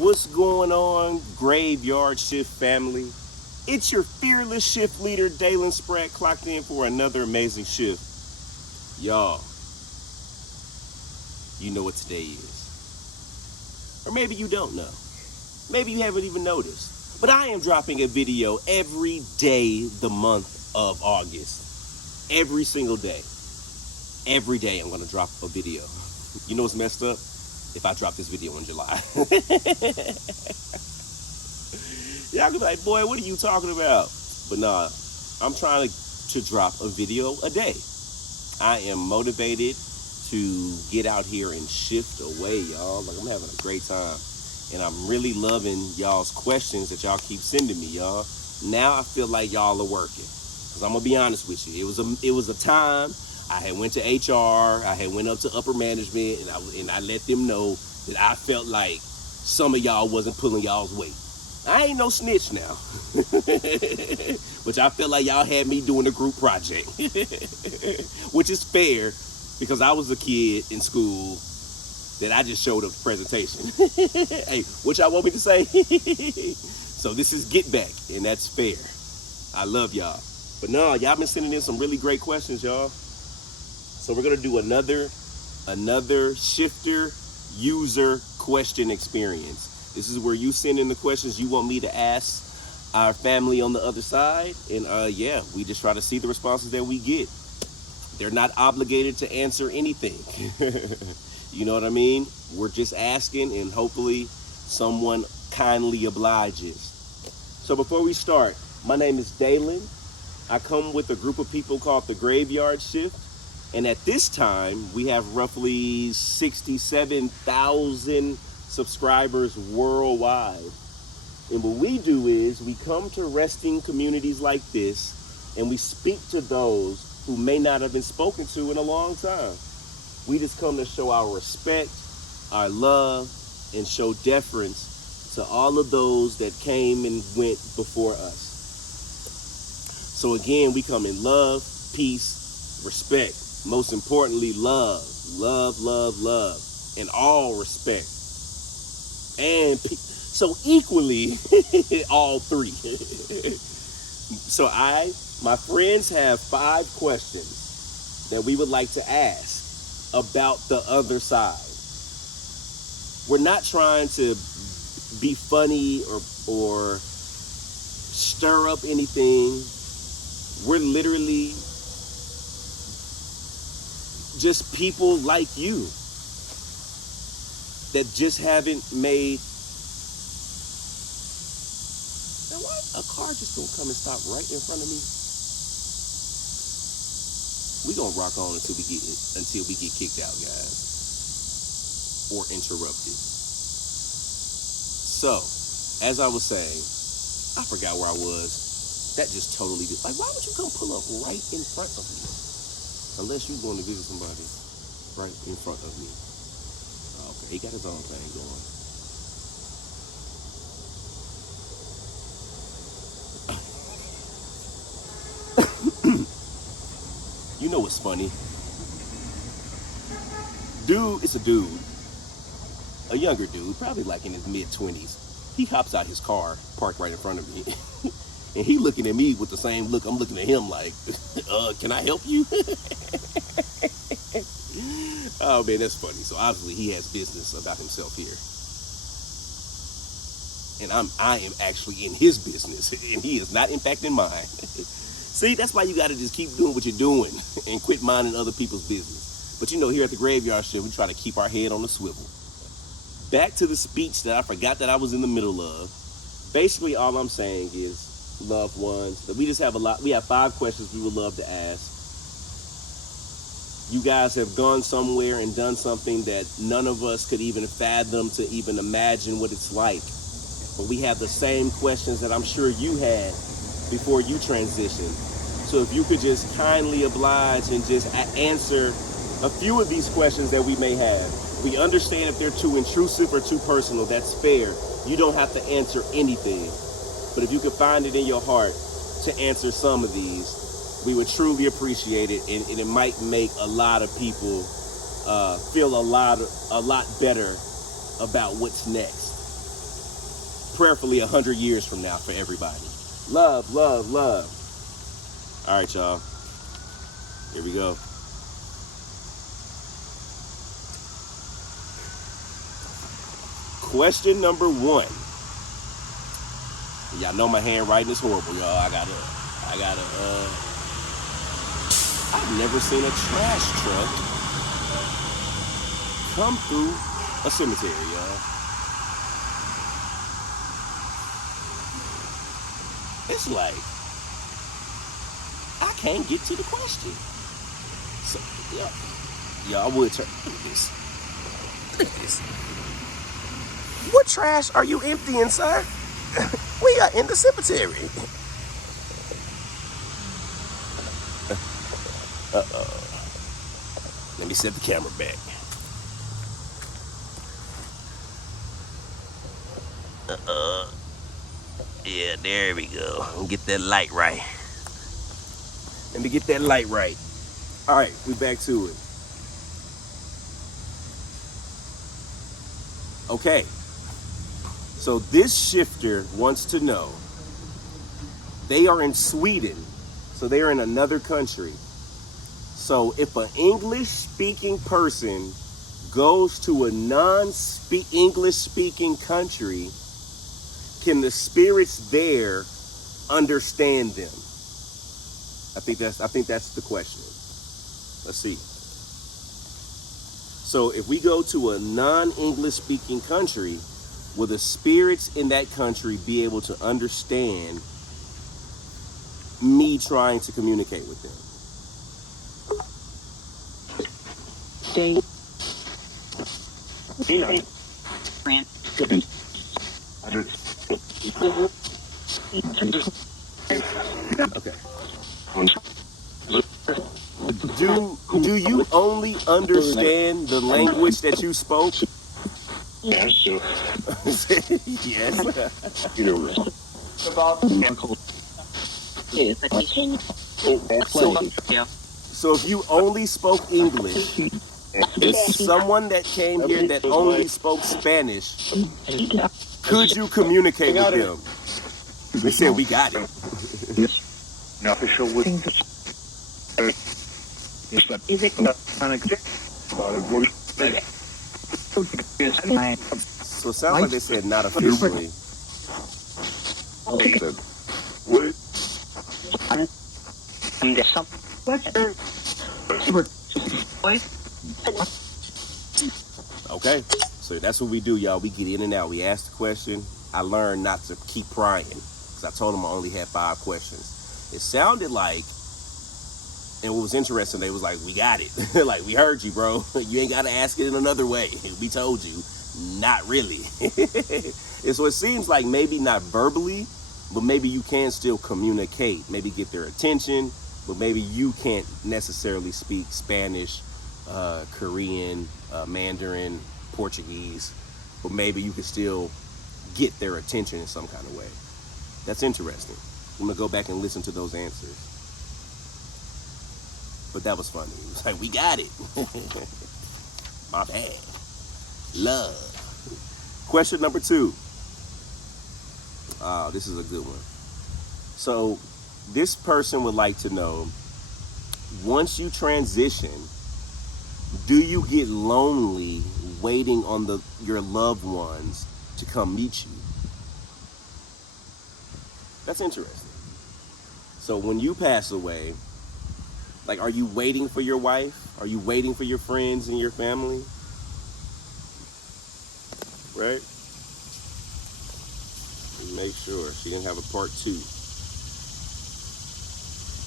What's going on, Graveyard Shift family? It's your fearless shift leader, Dalen Spratt, clocked in for another amazing shift. Y'all, you know what today is. Or maybe you don't know. Maybe you haven't even noticed. But I am dropping a video every day the month of August. Every single day. Every day I'm going to drop a video. You know what's messed up? If I drop this video in July. Y'all be like, boy, what are you talking about? But nah, I'm trying to drop a video a day. I am motivated to get out here and shift away, y'all. Like, I'm having a great time. And I'm really loving y'all's questions that y'all keep sending me, y'all. Now I feel like y'all are working. Because I'm going to be honest with you. It was a time I had went to HR, I had went up to upper management, and I let them know that I felt like some of y'all wasn't pulling y'all's weight. I ain't no snitch now. But y'all felt like y'all had me doing a group project. Which is fair, because I was a kid in school that I just showed up the presentation. Hey, what y'all want me to say? So this is Get Back, and that's fair. I love y'all. But no, y'all been sending in some really great questions, y'all. So we're going to do another shifter user question experience. This is where you send in the questions you want me to ask our family on the other side. And yeah, we just try to see the responses that we get. They're not obligated to answer anything. You know what I mean? We're just asking, and hopefully someone kindly obliges. So before we start, my name is Dalen. I come with a group of people called the Graveyard Shift. And at this time, we have roughly 67,000 subscribers worldwide. And what we do is we come to resting communities like this, and we speak to those who may not have been spoken to in a long time. We just come to show our respect, our love, and show deference to all of those that came and went before us. So again, we come in love, peace, respect. Most importantly, love, and all respect. And so equally, all three. So my friends have 5 questions that we would like to ask about the other side. We're not trying to be funny or stir up anything. We're literally just people like you that just haven't made. Now, why a car just gonna come and stop right in front of me? We gonna rock on until we get kicked out, guys, or interrupted. So, as I was saying, I forgot where I was. That just totally like, why would you come pull up right in front of me? Unless you're going to visit somebody right in front of me. Okay, he got his own thing going. You know what's funny? It's a dude. A younger dude, probably like in his mid-20s. He hops out his car, parked right in front of me. And he looking at me with the same look I'm looking at him like, can I help you? Oh man, that's funny. So obviously he has business about himself here. And I am actually in his business, and he is not impacting mine. See, that's why you gotta just keep doing what you're doing and quit minding other people's business. But you know, here at the Graveyard Shift, we try to keep our head on the swivel. Back to the speech that I forgot that I was in the middle of. Basically, all I'm saying is, loved ones, that we have 5 questions we would love to ask. You guys have gone somewhere and done something that none of us could even fathom to even imagine what it's like. But we have the same questions that I'm sure you had before you transitioned. So if you could just kindly oblige and just answer a few of these questions that we may have. We understand if they're too intrusive or too personal, that's fair. You don't have to answer anything. But if you could find it in your heart to answer some of these, we would truly appreciate it, and it might make a lot of people feel a lot better about what's next. prayerfully 100 years from now for everybody. Love, love, love. All right, y'all. Here we go. Question number 1. Y'all know my handwriting is horrible, y'all. I've never seen a trash truck come through a cemetery, y'all. It's like, I can't get to the question. So, yeah, I would turn. Look at this. Look at this. What trash are you emptying, sir? We are in the cemetery. Let me set the camera back. Yeah, there we go. Get that light right. Let me get that light right. All right, we back to it. Okay. So this shifter wants to know. They are in Sweden, so they are in another country. So if an English-speaking person goes to a non-English-speaking country, can the spirits there understand them? I think that's the question. Let's see. So if we go to a non-English speaking country, will the spirits in that country be able to understand me trying to communicate with them? Okay. Do you only understand the language that you spoke? Yes. Yes. So if you only spoke English, and someone that came here that only spoke Spanish, could you communicate with them? They said we got it. No official with. So it sounds like they said not officially. Okay, so that's what we do, y'all. We get in and out. We ask the question. I learned not to keep prying because I told them I only had 5 questions. It sounded like, and what was interesting, they was like, we got it. Like, we heard you, bro. You ain't got to ask it in another way. We told you. Not really. And so it seems like maybe not verbally, but maybe you can still communicate. Maybe get their attention, but maybe you can't necessarily speak Spanish, Korean, Mandarin, Portuguese, but maybe you can still get their attention in some kind of way. That's interesting. I'm gonna go back and listen to those answers. But that was funny. It was like, we got it. My bad. Love. Question number 2. This is a good one. So this person would like to know, once you transition, do you get lonely waiting on your loved ones to come meet you? That's interesting. So when you pass away, like, are you waiting for your wife? Are you waiting for your friends and your family? Right? Make sure she didn't have a part 2.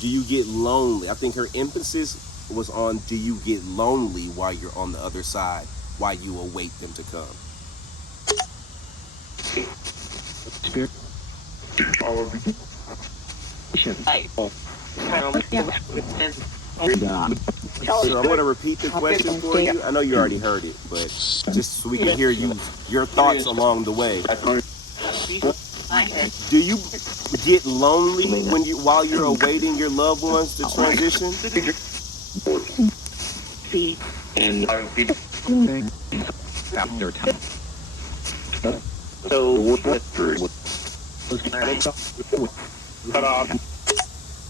Do you get lonely? I think her emphasis was on, do you get lonely while you're on the other side, while you await them to come? Spirit. So I'm going to repeat the question for you. I know you already heard it, but just so we can hear your thoughts along the way. Do you get lonely while you're awaiting your loved ones to transition? So, Let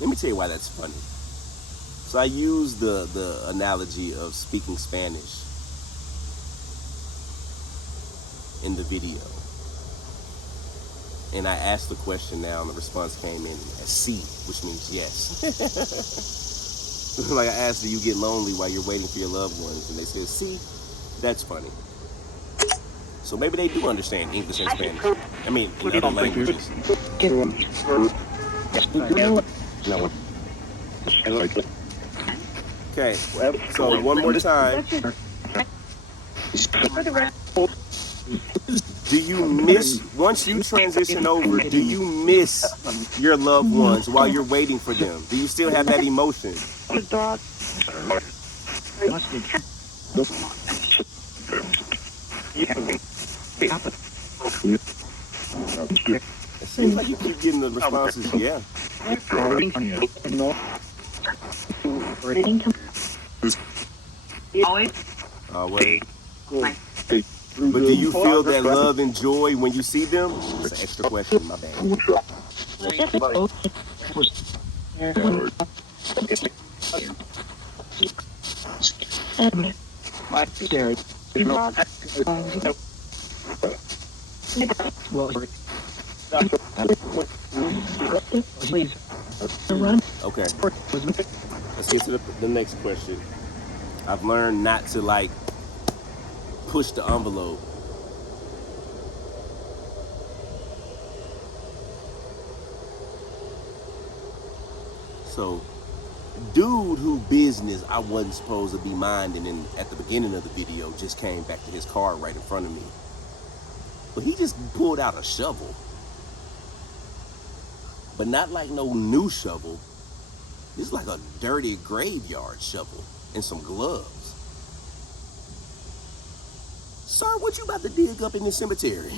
me tell you why that's funny. So I use the analogy of speaking Spanish in the video. And I asked the question now, and the response came in as C, which means yes. Like I asked, do you get lonely while you're waiting for your loved ones? And they said, C, that's funny. So maybe they do understand English and Spanish. I mean, in other languages. Okay, so one more time. Do you miss, once you transition over, do you miss your loved ones while you're waiting for them? Do you still have that emotion? It seems like you keep getting the responses, yeah. Always. But do you feel that love and joy when you see them? It's an extra question, my bad. Okay, let's get to the next question. I've learned not to like push the envelope. So, dude who business I wasn't supposed to be minding in at the beginning of the video just came back to his car right in front of me. But he just pulled out a shovel. But not like no new shovel. It's like a dirty graveyard shovel and some gloves. Sir, what you about to dig up in this cemetery?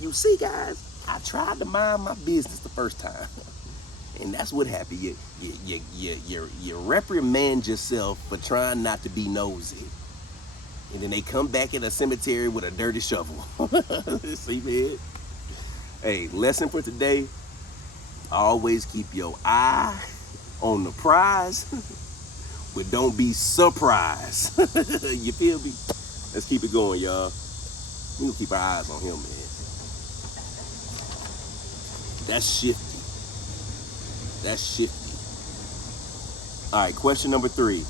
You see, guys, I tried to mind my business the first time. And that's what happened. You reprimand yourself for trying not to be nosy. And then they come back in a cemetery with a dirty shovel. See, man? Hey, lesson for today. Always keep your eye on the prize, but don't be surprised. You feel me? Let's keep it going, y'all. We gonna keep our eyes on him, man. That's shifty. That's shifty. All right, question number 3.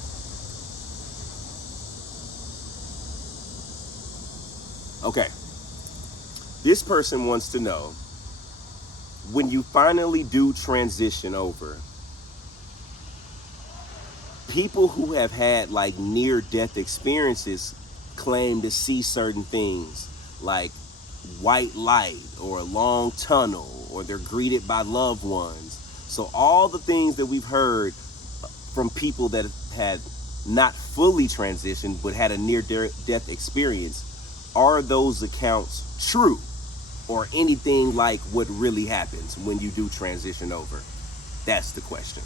Okay. This person wants to know, when you finally do transition over, people who have had like near-death experiences claim to see certain things like white light or a long tunnel, or they're greeted by loved ones. So all the things that we've heard from people that had not fully transitioned but had a near-death experience, are those accounts true? Or anything like what really happens when you do transition over? That's the question.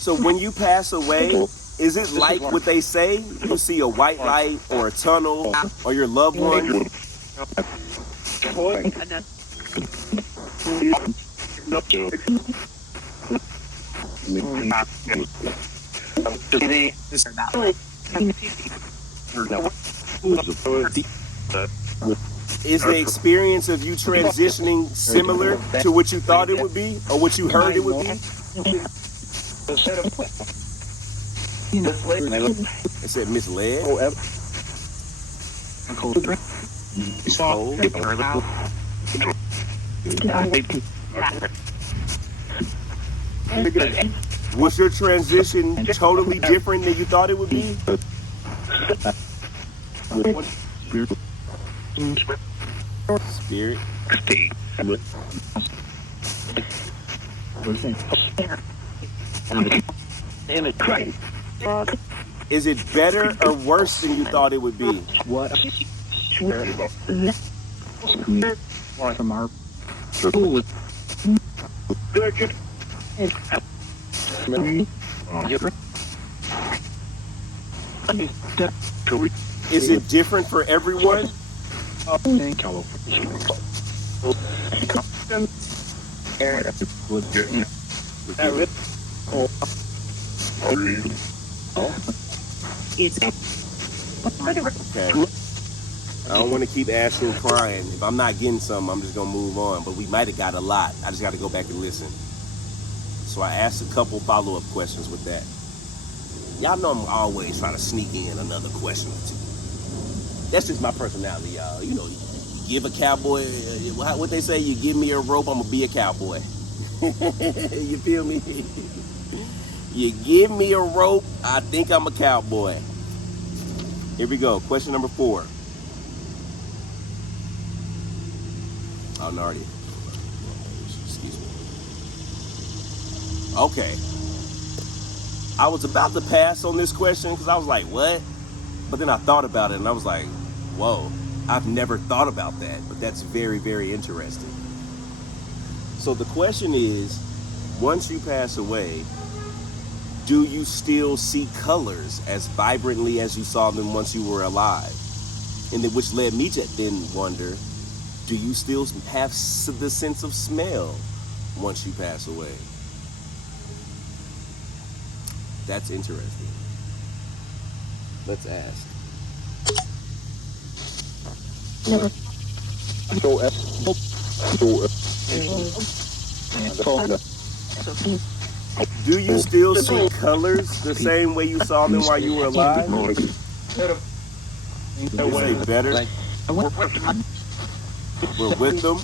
So when you pass away, is it like what they say? You see a white light or a tunnel or your loved one? Is the experience of you transitioning similar to what you thought it would be, or what you heard it would be? It said misled. Cold. Was your transition totally different than you thought it would be? Spirit. Is it better or worse than you thought it would be? What? From our school. Is it different for everyone? Okay. I don't want to keep asking and crying. If I'm not getting some, I'm just gonna move on. But we might have got a lot. I just got to go back and listen. So I asked a couple follow-up questions with that. Y'all know I'm always trying to sneak in another question or two. That's just my personality, y'all. You know, you give a cowboy, what they say, you give me a rope, I'm gonna be a cowboy. You feel me? You give me a rope, I think I'm a cowboy. Here we go. Question number 4. Oh, Nardi. Excuse me. Okay. I was about to pass on this question because I was like, what? But then I thought about it and I was like, whoa, I've never thought about that. But that's very, very interesting. So the question is, once you pass away, do you still see colors as vibrantly as you saw them once you were alive? And then, which led me to then wonder, do you still have the sense of smell once you pass away? That's interesting. Let's ask. Never. Do you still see colors the same way you saw them while you were alive? You say better? We're with them?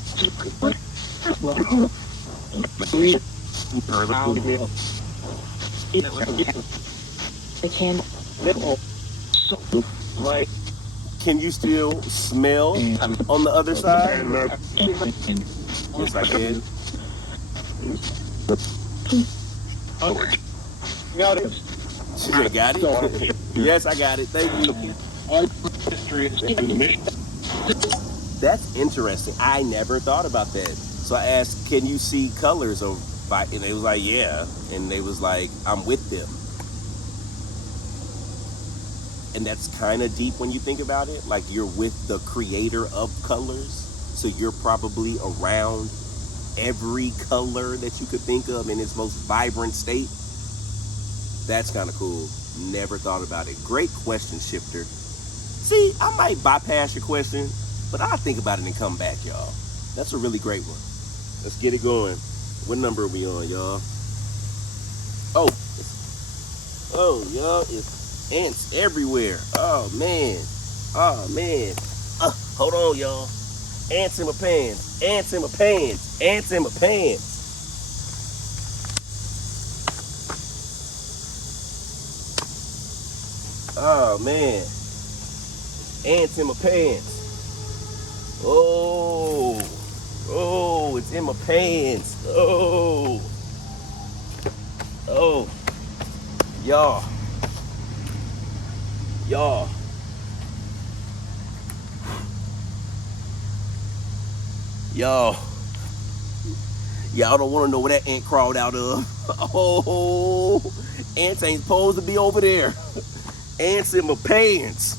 I can. Can you still smell on the other side? Yes, I can. She said, got it? Yes, I got it. Thank you. That's interesting. I never thought about that. So I asked, can you see colors? And they was like, yeah. And they was like, I'm with them. And that's kind of deep when you think about it. Like, you're with the creator of colors. So you're probably around every color that you could think of in its most vibrant state. That's kind of cool. Never thought about it. Great question, Shifter. See, I might bypass your question, but I'll think about it and come back, y'all. That's a really great one. Let's get it going. What number are we on, y'all? Y'all, it's ants everywhere. Oh, man. Hold on, y'all. Ants in my pants. Ants in my pants. Ants in my pants. Oh, man. Ants in my pants. Oh, it's in my pants. Oh, y'all. Y'all don't want to know where that ant crawled out of. Oh, ants ain't supposed to be over there. Ants in my pants.